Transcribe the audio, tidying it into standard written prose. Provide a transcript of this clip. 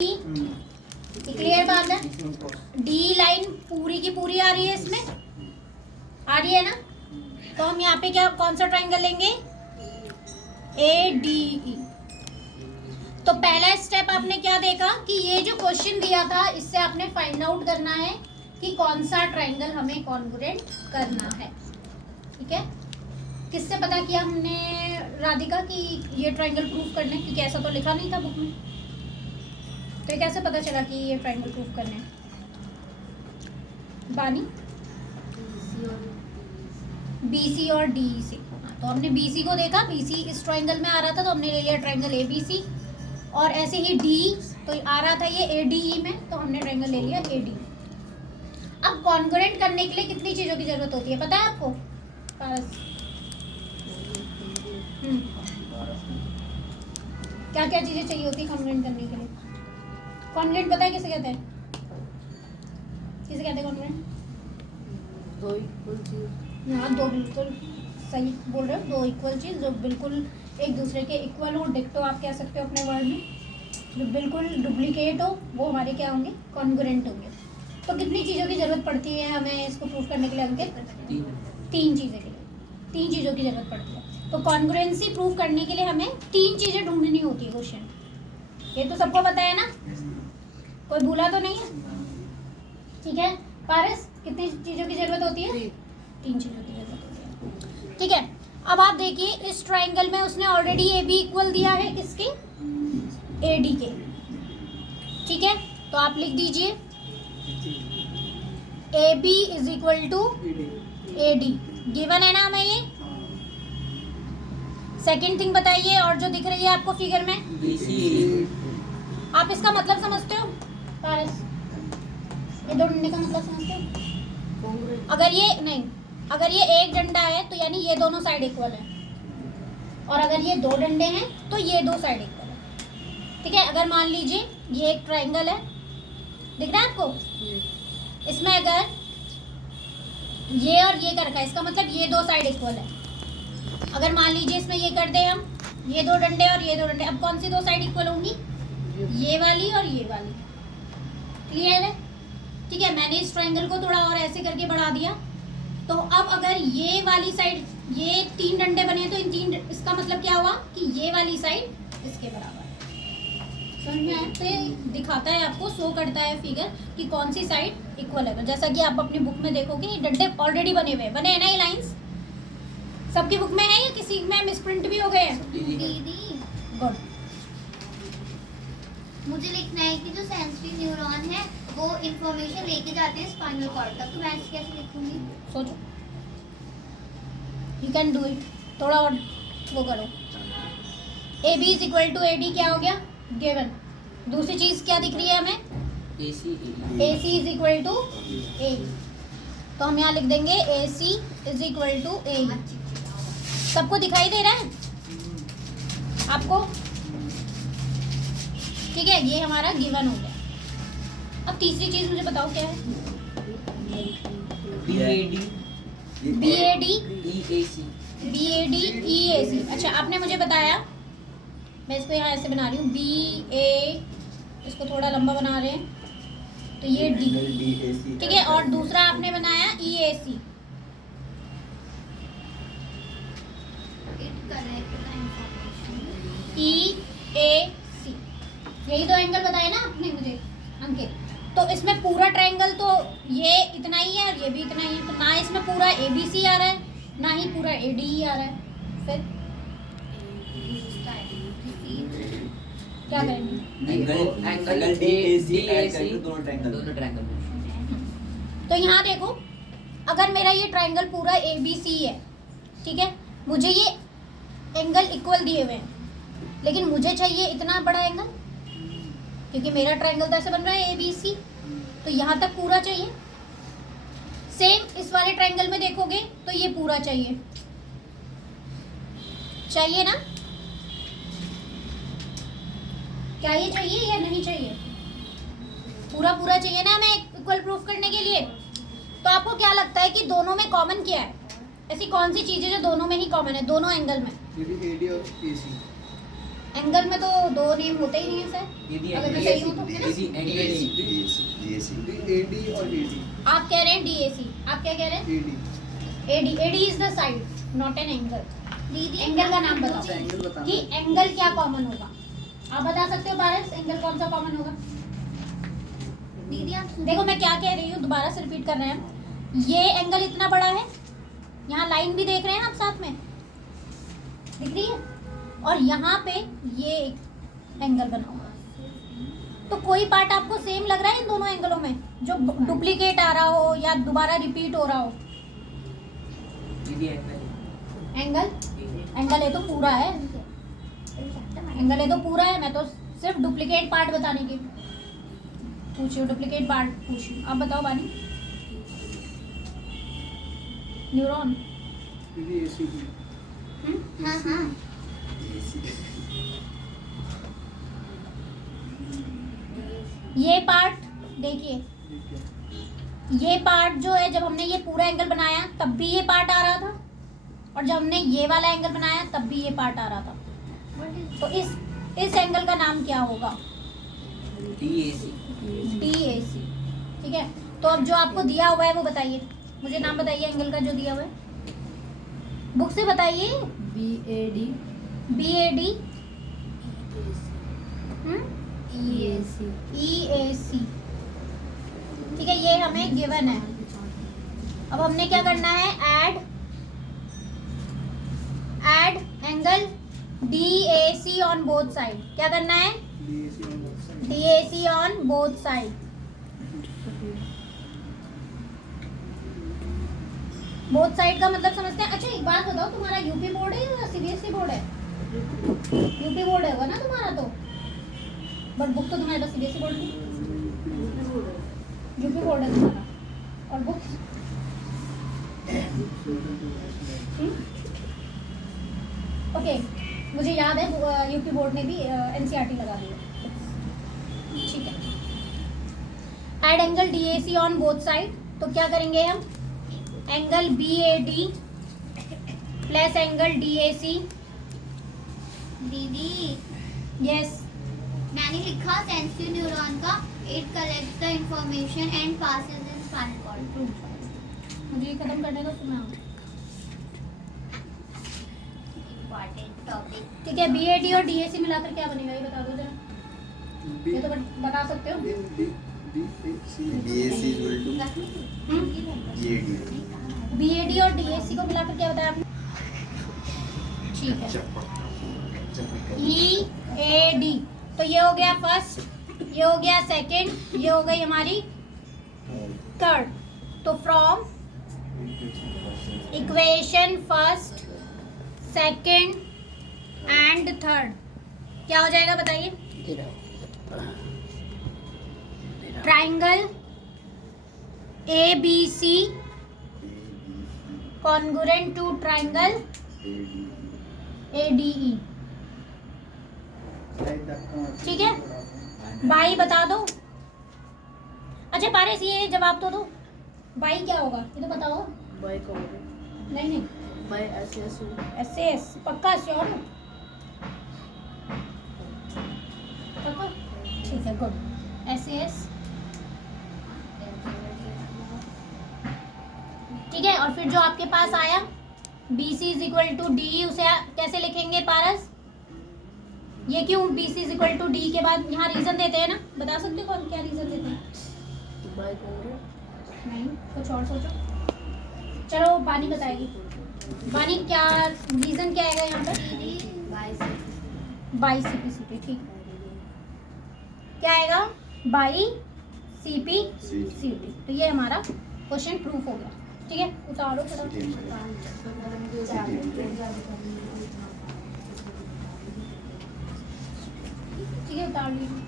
Clear बात है। D line पूरी की पूरी आ रही है, इसमें आ रही है ना। तो हम यहाँ पे क्या कौन सा ट्रायंगल लेंगे, ए डी ई। तो पहला स्टेप आपने क्या देखा कि ये जो क्वेश्चन दिया था इससे आपने फाइंड आउट करना है कि कौन सा ट्रायंगल हमें कॉन्ग्रुएंट करना है। ठीक है, किससे पता किया हमने राधिका कि ये ट्रायंगल प्रूफ करना है, क्योंकि ऐसा तो लिखा नहीं था बुक में। तो ये कैसे पता चला कि ये ट्रायंगल प्रूफ करने हैं बानी, BC और DE से। तो हमने BC को देखा, BC इस ट्रायंगल में आ रहा था तो हमने ले लिया ट्रायंगल ABC, और ऐसे ही DE तो आ रहा था ये ADE में, तो हमने ट्रायंगल ले लिया AD। अब कॉन्ग्रुएंट करने के लिए कितनी चीज़ों की जरूरत होती है पता है आपको? क्या क्या चीज़ें चाहिए होती है कॉन्ग्रुएंट करने के लिए? कॉन्ग्रुएंट पता है किसे कहते हैं? किसे कहते हैं कॉन्ग्रुएंट? दो इक्वल चीज। हाँ, दो बिल्कुल सही बोल रहे हो, दो इक्वल चीज़ जो बिल्कुल एक दूसरे के इक्वल हो, डिक्टो आप कह सकते हो अपने वर्ड में। जो बिल्कुल डुप्लीकेट हो वो हमारे क्या होंगे, कॉन्ग्रुएंट होंगे। तो कितनी चीज़ों की ज़रूरत पड़ती है हमें इसको प्रूफ करने के लिए अंकित? तीन चीज़ों के लिए, तीन चीज़ों की ज़रूरत पड़ती है। तो कॉन्ग्रुएंसी प्रूफ करने के लिए हमें तीन चीज़ें ढूंढनी होती है क्वेश्चन। ये तो सबको पता है ना, कोई भूला तो नहीं है? ठीक है पारस, कितनी चीज़ों की ज़रूरत होती है? तीन चीज़ों की ज़रूरत होती है। ठीक है, अब आप देखिए इस ट्रायंगल में उसने ऑलरेडी AB इक्वल दिया है किसके, AD के। ठीक है, तो आप लिख दीजिए AB is equal to AD। Given है ना हमें ये। सेकेंड थिंग बताइए, और जो दिख रही है आपको फिगर में, आप इसका मतलब समझते हो पारस? ये दो डंडे का मतलब समझते हो? अगर ये नहीं, अगर ये एक डंडा है तो यानी ये दोनों साइड इक्वल है, और अगर ये दो डंडे हैं तो ये दो साइड इक्वल है। ठीक है, अगर मान लीजिए ये एक ट्रायंगल है, दिख रहा है आपको? इसमें अगर ये और ये कर रखा है, इसका मतलब ये दो साइड इक्वल है। अगर मान लीजिए इसमें ये कर दें हम, ये दो डंडे और ये दो डंडे, अब कौन सी दो साइड इक्वल होंगी? ये वाली और ये वाली। क्लियर है? ठीक है, मैंने इस ट्रायंगल को थोड़ा और ऐसे करके बढ़ा दिया। तो अब अगर ये वाली साइड, ये तीन डंडे बने तो इन तीन, इसका मतलब क्या हुआ कि ये वाली साइड इसके बराबर है। समझ में आया? तो ये दिखाता है आपको, शो करता है फिगर कि कौन सी साइड इक्वल है। तो जैसा कि आप अपनी बुक में देखोगे ये डंडे ऑलरेडी बने हुए हैं, बने हैं ना ये लाइंस? सबकी बुक में है या किसी में मिसप्रिंट भी हो गए हैं? दीदी गुड। मुझे लिखना है कि जो सेंसरी न्यूरॉन है वो इंफॉर्मेशन लेके जाते हैं स्पाइनल कॉर्ड तक, तो मैं ऐसे कैसे लिखूंगी? सोचो, यू कैन डू इट। थोड़ा और वो करो। AB is equal to AD क्या हो गया, गिवन। दूसरी चीज क्या दिख रही है हमें? AC is equal to A। तो हम यहाँ लिख देंगे AC is equal to A। सबको दिखाई दे रहा है आपको? ठीक है, ये हमारा गिवन हो गया। अब तीसरी चीज मुझे बताओ क्या है? BAD EAC। अच्छा, आपने मुझे बताया, मैं इसको यहाँ ऐसे बना रही हूँ, BA, इसको थोड़ा लंबा बना रहे हैं तो ये D। ठीक है, और दूसरा आपने बनाया EAC। EAC, यही दो एंगल बताए ना आपने मुझे अंकित। तो इसमें पूरा ट्रायंगल तो ये इतना ही है और ये भी इतना ही है, तो ना इसमें पूरा ABC आ रहा है ना ही पूरा ADE आ रहा है। फिर क्या करेंगे? दोनों ट्रायंगल। तो यहाँ देखो, अगर मेरा ये ट्रायंगल पूरा ABC है, ठीक है, मुझे ये एंगल इक्वल दिए हुए हैं, लेकिन मुझे चाहिए इतना बड़ा एंगल, क्योंकि मेरा ट्रायंगल तो ऐसे बन रहा है ABC, तो यहाँ तक पूरा चाहिए। सेम इस वाले ट्रायंगल में देखोगे तो ये पूरा चाहिए, चाहिए ना? क्या ये चाहिए या नहीं चाहिए? पूरा पूरा चाहिए ना हमें इक्वल प्रूफ करने के लिए। तो आपको क्या लगता है कि दोनों में कॉमन क्या है? ऐसी कौन सी चीज़ है जो दोनों में ही कॉमन है, दोनों एंगल में? AD और AC। एंगल में तो दो नेम होते ही नहीं है सर, दीदी अगर मैं सही हूँ तो। दीदी एडी और एडी आप कह रहे हैं DAC, आप क्या कह रहे हैं? AD AD is the side, not an angle. दीदी एंगल का नाम अच्छा, एंगल बताओ बताना कि है। एंगल क्या कॉमन होगा। आप बता सकते हो पारस, एंगल कौन सा कॉमन होगा? दीदी आप सुनो। देखो मैं क्या कह रही हूँ, दोबारा से रिपीट कर रहे हैं। ये एंगल इतना बड़ा है, यहाँ लाइन भी देख रहे हैं आप साथ में, दिख रही है, और यहाँ पे ये एक एंगल बना हुआ है। तो कोई पार्ट आपको सेम लग रहा है इन दोनों एंगलों में, जो डुप्लीकेट आ रहा हो या दोबारा रिपीट हो रहा हो? दीदी एंगल एंगल ये तो पूरा है, एंगल ये तो पूरा है। मैं तो सिर्फ डुप्लीकेट पार्ट बताने की पूछी हूँ, डुप्लीकेट पार्ट पूछी। आप बताओ बानी। न्यूरॉन। दीदी एसीडी हाँ हाँ ये पार्ट देखिए, ये पार्ट जो है, जब हमने ये पूरा एंगल बनाया तब भी ये पार्ट आ रहा था, और जब हमने ये वाला एंगल बनाया तब भी ये पार्ट आ रहा था। तो इस एंगल का नाम क्या होगा? DAC DAC। ठीक है, तो अब जो आपको दिया हुआ है वो बताइए, मुझे नाम बताइए एंगल का जो दिया हुआ है, बुक से बताइए। BAD BAD EAC EAC। ठीक है, ये हमें गिवन है। अब हमने क्या करना है, add angle DAC on both side. क्या करना है? DAC on both side. Both side का मतलब समझते हैं? अच्छा एक बात बताओ, तुम्हारा यूपी बोर्ड है या CBSE बोर्ड है? यूपी बोर्ड है ना तुम्हारा तो, बट बुक तो तुम्हारे पास CBSE बोर्ड की, यूपी बोर्ड है तुम्हारा, और बुक्स ओके। मुझे याद है यूपी बोर्ड ने भी NCERT लगा दी है। ठीक है, add angle DAC on both side. तो क्या करेंगे हम, angle BAD plus angle DAC। दीदी यस, मैंने लिखा सेंसरी न्यूरॉन का it collects the information and passes in spinal cord. मुझे ये खत्म करने का सुना। Important topic. ठीक है, BAD और DAC मिलाकर क्या बनेगा ये बता दो जरा, ये तो बता सकते हो। DAC equal to BAD BAD और DAC को मिलाकर क्या बताया आपने? ठीक है, EAD। तो ये हो गया फर्स्ट, ये हो गया सेकंड, ये हो गई हमारी थर्ड। तो from equation first, second and third क्या हो जाएगा बताइए? Triangle ABC congruent to triangle ADE। ठीक है, बाई बता दो। अच्छा पारस ये जवाब तो दो, बाई क्या होगा ये तो बताओ। बाई को नहीं नहीं, बाई SS SS पक्का, श्योर पक्का? ठीक है, गुड। SS ठीक है, और फिर जो आपके पास आया BC is equal to DE, उसे कैसे लिखेंगे पारस? ये क्यों BC is equal to DE के बाद यहाँ रीजन देते हैं ना, बता सकते हो कौन क्या रीजन देते हैं? बाई को नहीं, कुछ और सोचो। चलो बानी बताएगी। बानी क्या रीजन क्या आएगा यहाँ पर? बाई CP ठीक, क्या आएगा? By CP। तो ये हमारा क्वेश्चन प्रूफ हो गया। ठीक है, उतारो फटाफट। ठीक है, उतार लीजिए।